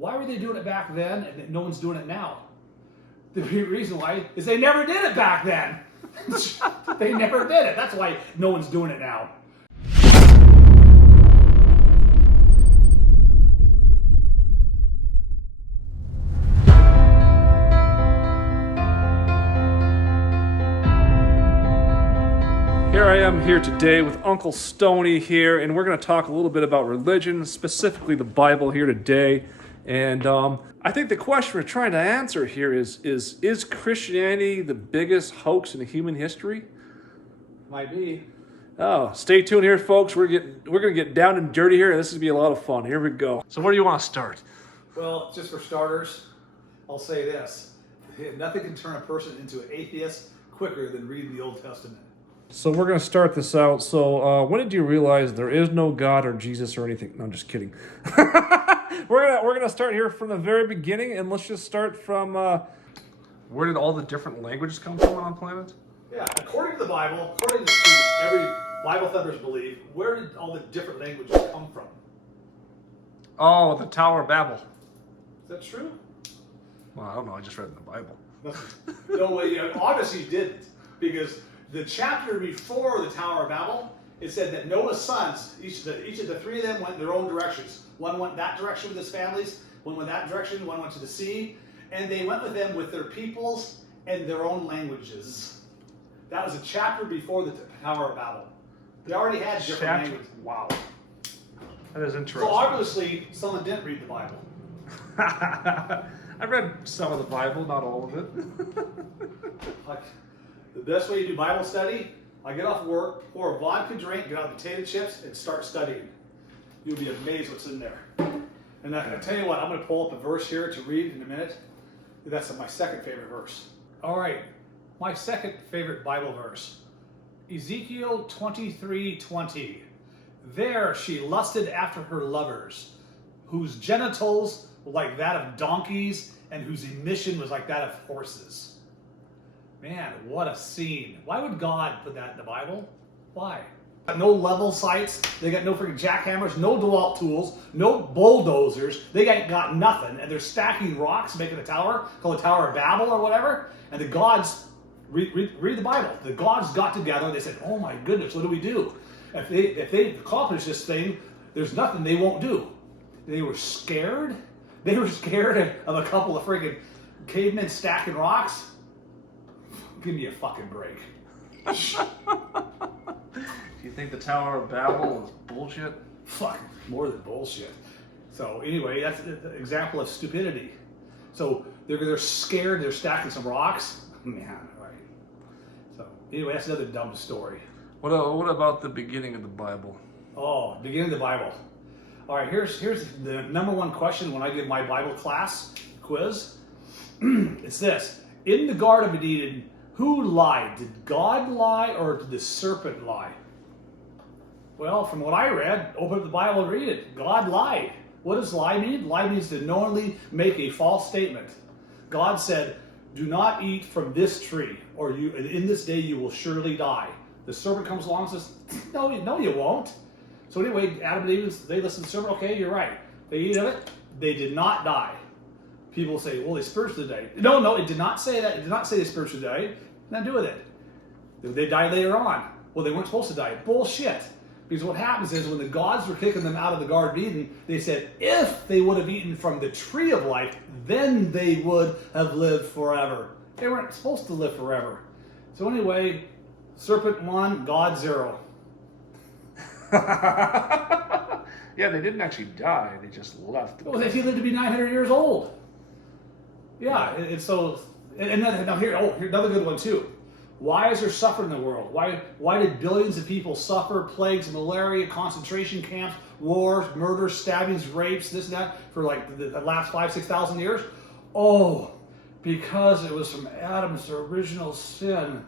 Why were they doing it back then and no one's doing it now? The reason why is they never did it back then. They never did it. That's why no one's doing it now. Here I am here today with Uncle Stoney here, and we're going to talk a little bit about religion, specifically the Bible here today. And I think the question we're trying to answer here is Christianity the biggest hoax in human history? Might be. Oh, stay tuned here, folks. We're going to get down and dirty here, and this is going to be a lot of fun. Here we go. So where do you want to start? Well, just for starters, I'll say this. Nothing can turn a person into an atheist quicker than reading the Old Testament. So we're going to start this out. So when did you realize there is no God or Jesus or anything? No, I'm just kidding. We're gonna start here from the very beginning, and let's just start from where did all the different languages come from on the planet? Yeah, according to the Bible, according to every Bible thumper's belief, where did all the different languages come from? Oh, the Tower of Babel. Is that true? Well, I don't know. I just read it in the Bible. No way. Obviously, you didn't, because the chapter before the Tower of Babel, it said that Noah's sons, each of the three of them went in their own directions. One went that direction with his families, one went that direction, one went to the sea, and they went with them with their peoples and their own languages. That was a chapter before the Tower of Babel. They already had different languages. Wow. That is interesting. So obviously, someone didn't read the Bible. I read some of the Bible, not all of it. Like, the best way to do Bible study, I get off work, pour a vodka drink, get out potato chips, and start studying. You'll be amazed what's in there. And I tell you what, I'm going to pull up a verse here to read in a minute. That's my second favorite verse. All right, my second favorite Bible verse. Ezekiel 23:20. There she lusted after her lovers, whose genitals were like that of donkeys, and whose emission was like that of horses. Man, what a scene. Why would God put that in the Bible? Why? Got no level sites. They got no freaking jackhammers, no DeWalt tools, no bulldozers. They got nothing. And they're stacking rocks, making a tower called the Tower of Babel or whatever. And the gods, read the Bible. The gods got together and they said, oh my goodness, what do we do? If they accomplish this thing, there's nothing they won't do. They were scared. They were scared of a couple of freaking cavemen stacking rocks. Give me a fucking break. Do you think the Tower of Babel is bullshit? Fuck, more than bullshit. So anyway, that's an example of stupidity. So they're scared, they're stacking some rocks. Man, right. So anyway, that's another dumb story. What about the beginning of the Bible? Oh, beginning of the Bible. All right, here's the number one question when I give my Bible class quiz. It's this. In the Garden of Eden, who lied? Did God lie or did the serpent lie? Well, from what I read, open up the Bible and read it. God lied. What does lie mean? Lie means to knowingly make a false statement. God said, do not eat from this tree, or in this day you will surely die. The serpent comes along and says, no, you won't. So anyway, Adam and Eve, they listened to the serpent. Okay, you're right. They eat of it. They did not die. People say, well, they spiritually died. No, it did not say that. It did not say they spiritually died. Nothing to do with it. They died later on. Well, they weren't supposed to die. Bullshit. Because what happens is when the gods were kicking them out of the Garden of Eden, they said if they would have eaten from the tree of life, then they would have lived forever. They weren't supposed to live forever. So anyway, serpent 1, God 0. Yeah, they didn't actually die. They just left. Well, he lived to be 900 years old. Yeah, and so, and then, now here another good one too. Why is there suffering in the world? Why did billions of people suffer plagues, malaria, concentration camps, wars, murders, stabbings, rapes, this and that for like the last 5,000-6,000 years? Oh, because it was from Adam's original sin.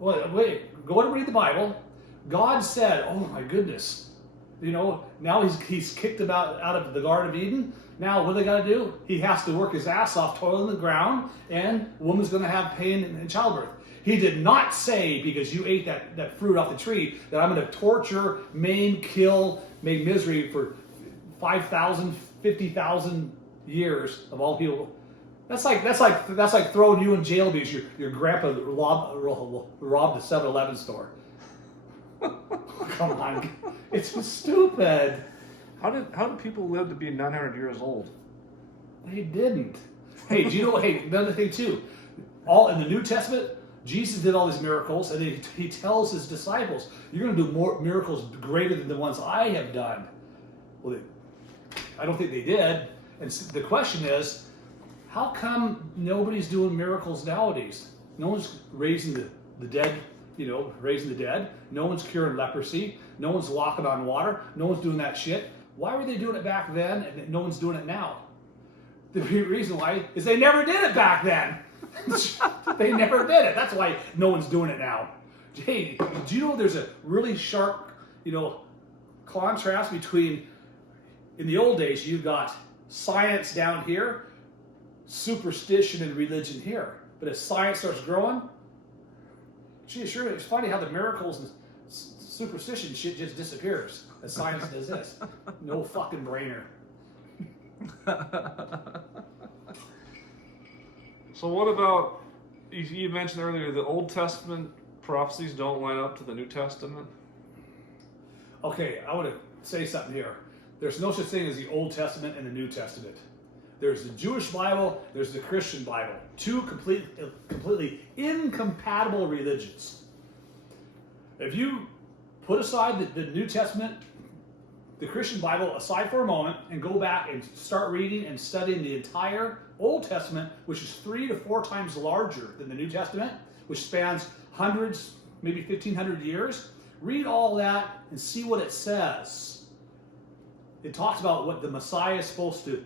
Well, wait, go and read the Bible. God said, oh my goodness, now he's kicked them out of the Garden of Eden. Now, what do they got to do? He has to work his ass off, toiling the ground, and woman's going to have pain in childbirth. He did not say, because you ate that fruit off the tree, that I'm going to torture, maim, kill, make misery for 5,000, 50,000 years of all people. That's like throwing you in jail because your grandpa robbed a 7-Eleven store. Come on, it's stupid. How did people live to be 900 years old? They didn't. Hey, do you know? Hey, another thing too. All in the New Testament, Jesus did all these miracles, and he tells his disciples, "You're going to do more miracles greater than the ones I have done." Well, I don't think they did. And the question is, how come nobody's doing miracles nowadays? No one's raising the dead, raising the dead. No one's curing leprosy. No one's walking on water. No one's doing that shit. Why were they doing it back then and no one's doing it now? The reason why is they never did it back then. They never did it. That's why no one's doing it now. Hey, do you know there's a really sharp, contrast between, in the old days, you got science down here, superstition and religion here. But as science starts growing, sure, it's funny how the miracles and superstition shit just disappears as science does this. No fucking brainer. So what about, you mentioned earlier the Old Testament prophecies don't line up to the New Testament? Okay, I want to say something here. There's no such thing as the Old Testament and the New Testament. There's the Jewish Bible, there's the Christian Bible. Two completely incompatible religions. If you put aside the New Testament, the Christian Bible aside for a moment, and go back and start reading and studying the entire Old Testament, which is 3 to 4 times larger than the New Testament, which spans hundreds, maybe 1,500 years, read all that and see what it says. It talks about what the Messiah is supposed to,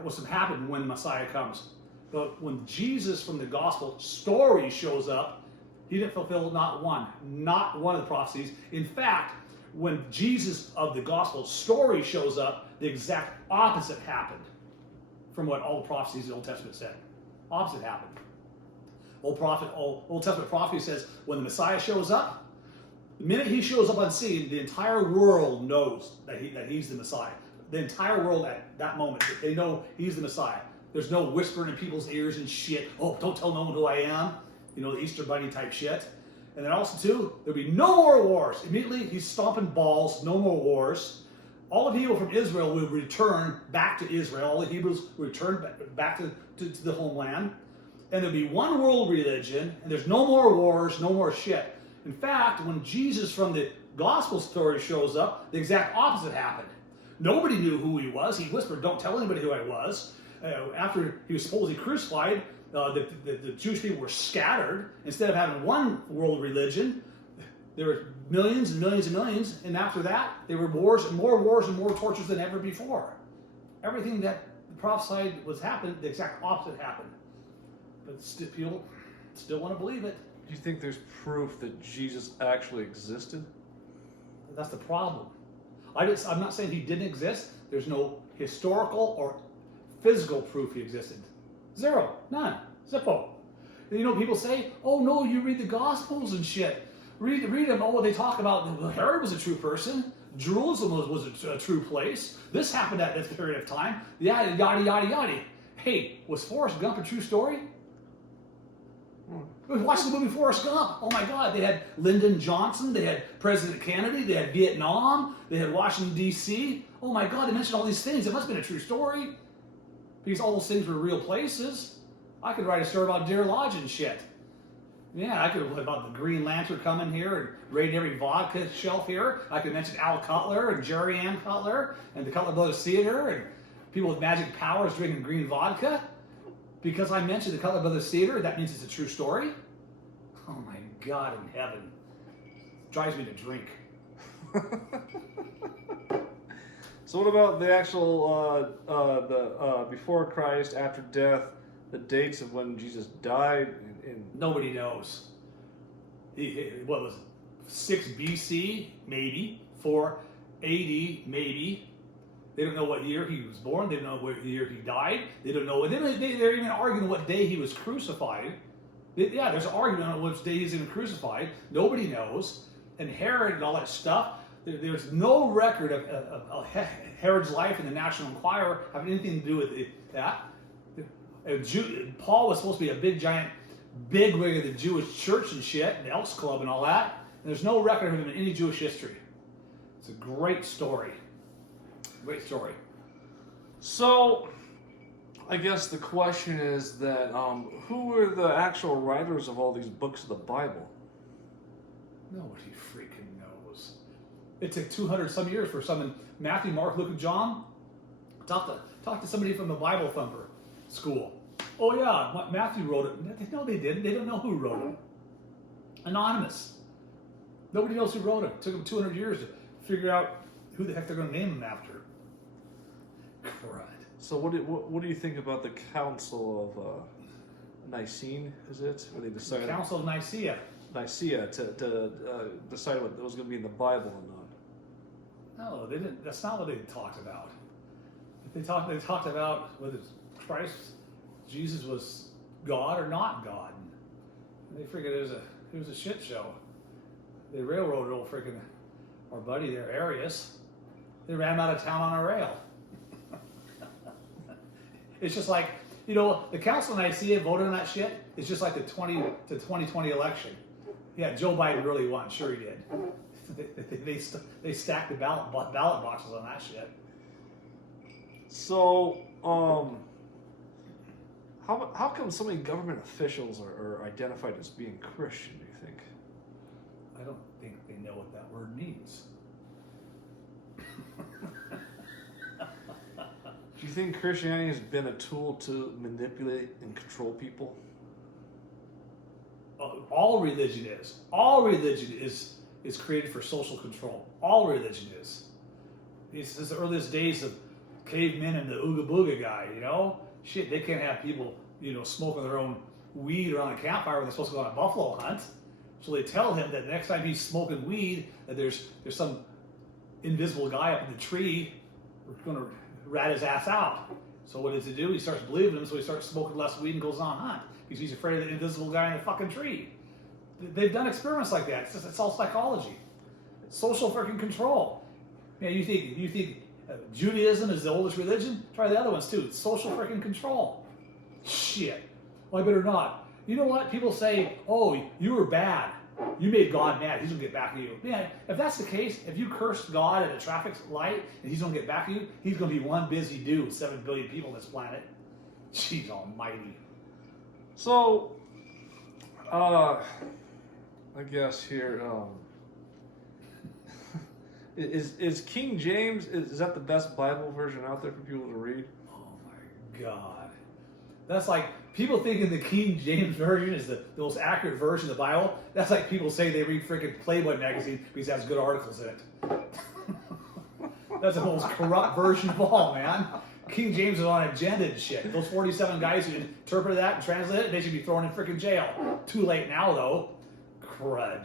what's to happen when Messiah comes. But when Jesus from the gospel story shows up, he didn't fulfill not one of the prophecies. In fact, when Jesus of the gospel story shows up, the exact opposite happened from what all the prophecies of the Old Testament said. Opposite happened. Old Testament prophecy says when the Messiah shows up, the minute he shows up on scene, the entire world knows that he's the Messiah. The entire world at that moment, they know he's the Messiah. There's no whispering in people's ears and shit. Oh, don't tell no one who I am. The Easter Bunny type shit. And then also too, there'll be no more wars. Immediately, he's stomping balls, no more wars. All the people from Israel will return back to Israel. All the Hebrews will return back to the homeland. And there'll be one world religion, and there's no more wars, no more shit. In fact, when Jesus from the gospel story shows up, the exact opposite happened. Nobody knew who he was. He whispered, "Don't tell anybody who I was." After he was supposedly crucified, the Jewish people were scattered. Instead of having one world religion, there were millions and millions and millions. And after that, there were wars and more tortures than ever before. Everything that prophesied was happening, the exact opposite happened. But people still want to believe it. Do you think there's proof that Jesus actually existed? That's the problem. I'm not saying he didn't exist. There's no historical or physical proof he existed. Zero. None. Zippo. People say, "Oh no, you read the Gospels and shit. Read them. Oh, they talk about Herod was a true person. Jerusalem was a true place. This happened at this period of time. Yada, yada, yada, yada." Hey, was Forrest Gump a true story? Watch the movie Forrest Gump. Oh my God, they had Lyndon Johnson, they had President Kennedy, they had Vietnam, they had Washington, D.C. Oh my God, they mentioned all these things. It must have been a true story. Because all those things were real places. I could write a story about Deer Lodge and shit. Yeah, I could have about the Green Lantern coming here and raid every vodka shelf here. I could mention Al Cutler and Jerry Ann Cutler and the Cutler Brothers Theater and people with magic powers drinking green vodka. Because I mentioned the Cutler Brothers Theater, that means it's a true story? Oh my God in heaven. It drives me to drink. So what about the actual, before Christ, after death, the dates of when Jesus died? Nobody knows. What was it? 6 BC, maybe. 4 AD, maybe. They don't know what year he was born. They don't know what year he died. They don't know. They're even arguing what day he was crucified. There's an argument on which day he's even crucified. Nobody knows. And Herod and all that stuff. There's no record of Herod's life in the National Enquirer having anything to do with that. Paul was supposed to be a big giant bigwig of the Jewish church and shit, the Elks Club and all that. And there's no record of him in any Jewish history. It's a great story. Great story. So, I guess the question is that who were the actual writers of all these books of the Bible? Nobody freaking knows. It took 200 some years for someone, Matthew, Mark, Luke, and John. Talk to somebody from the Bible Thumper school. Oh yeah, Matthew wrote it. No, they didn't. They don't know who wrote it. Anonymous. Nobody knows who wrote it. It took them 200 years to figure out who the heck they're going to name him after. Crud. So what do you think about the Council of Nicene? Is it where they decided? The Council of Nicaea. Nicaea to decide what was going to be in the Bible or not. No, they didn't. That's not what they talked about. They talked about whether Christ, Jesus was God or not God. And they figured it was a shit show. They railroaded old freaking our buddy there, Arius. They ran him out of town on a rail. It's just like, the Council of Nicaea voted on that shit. It's just like the 2020 election. Yeah, Joe Biden really won. Sure he did. They stacked the ballot boxes on that shit. So, how come so many government officials are identified as being Christian, do you think? I don't think they know what that word means. Do you think Christianity has been a tool to manipulate and control people? All religion is. All religion is created for social control. All religion is. It's since the earliest days of cavemen and the Ooga Booga guy, Shit, they can't have people, smoking their own weed around a campfire when they're supposed to go on a buffalo hunt. So they tell him that the next time he's smoking weed, that there's some invisible guy up in the tree going to rat his ass out. So what does he do? He starts believing him, so he starts smoking less weed and goes on a hunt because he's afraid of the invisible guy in the fucking tree. They've done experiments like that. It's all psychology. Social freaking control. You think Judaism is the oldest religion? Try the other ones too. It's social freaking control. Shit. Well, I better not. You know what? People say, oh, you were bad. You made God mad. He's going to get back at you. Man, if that's the case, if you cursed God at a traffic light and he's going to get back at you, he's going to be one busy dude. 7 billion people on this planet. Jeez almighty. So, I guess here, is King James, is that the best Bible version out there for people to read? Oh my God. That's like people thinking the King James version is the most accurate version of the Bible. That's like people say they read freaking Playboy magazine because it has good articles in it. That's the most corrupt version of all, man. King James is on an agenda and shit. Those 47 guys who interpreted that and translated it, they should be thrown in freaking jail. Too late now, though. Crud.